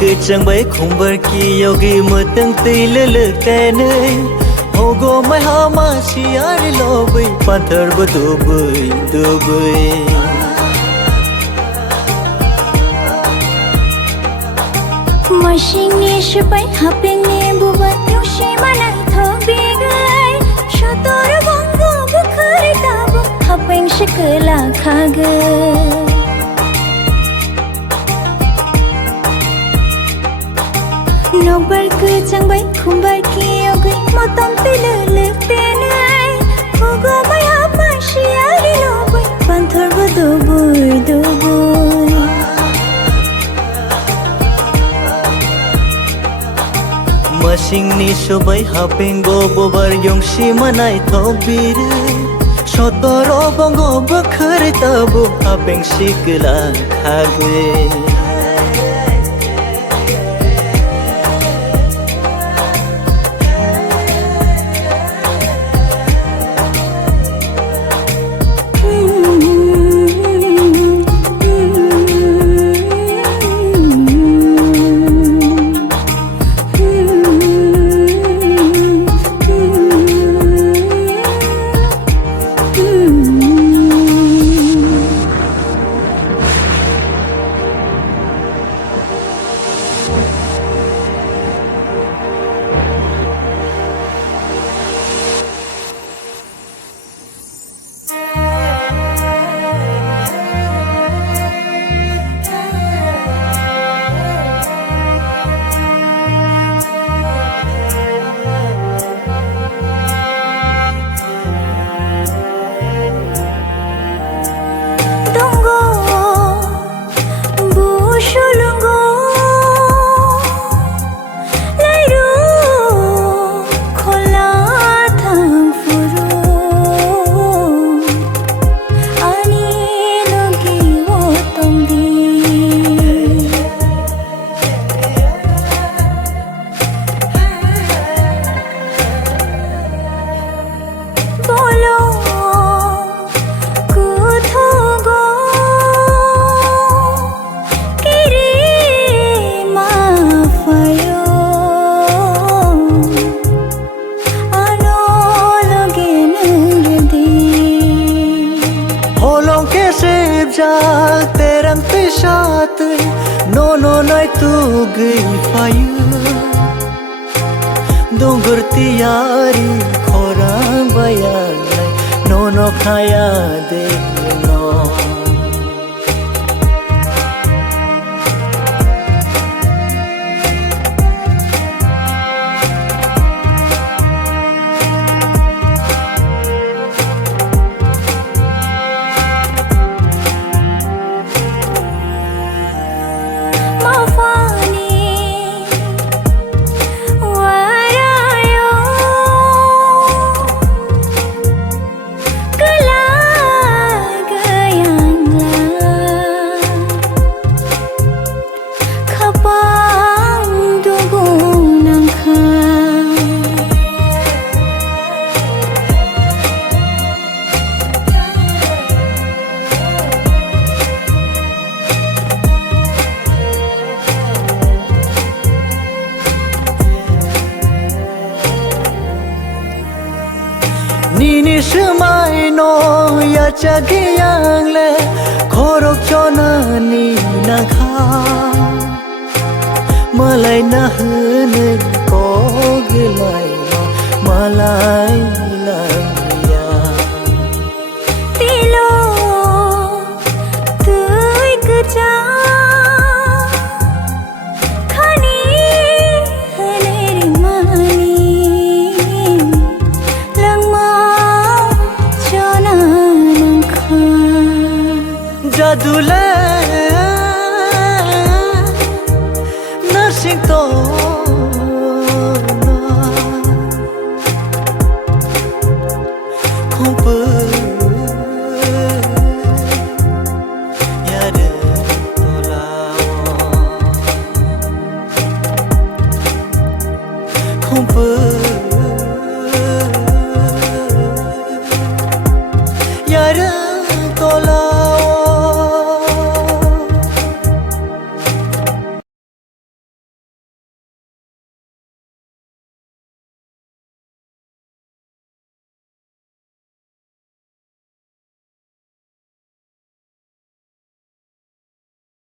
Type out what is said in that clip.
Kecang bay khung berki yogi meteng tilele tenei Hogo mai hama siari lobai pantar bedubai dubai Mashing ni shubai haping ni bubat yoshi manai thobigai Shotor bongo bukhari tabu haping shikla khagai Nobal kecang bay khumbar ki yogi motam tilele tenai Hogo mai hama siari lobai pantar bedubai dubai Masing ni sobai haping go bobar yong si manai thobirai Shotoro bongo bukhari tabu haping shikla khagai Terang pesat nono nai tu gei payu Donggur tiari khorang bayang nai nono khaya dekno Nini semai no ya cagiang le khorok chona ni na kha malai na hne ko gilai malai langya tilo tui keja khani haneri mani Jadule nursing to kumpu ya de tolao kumpu ya de tolao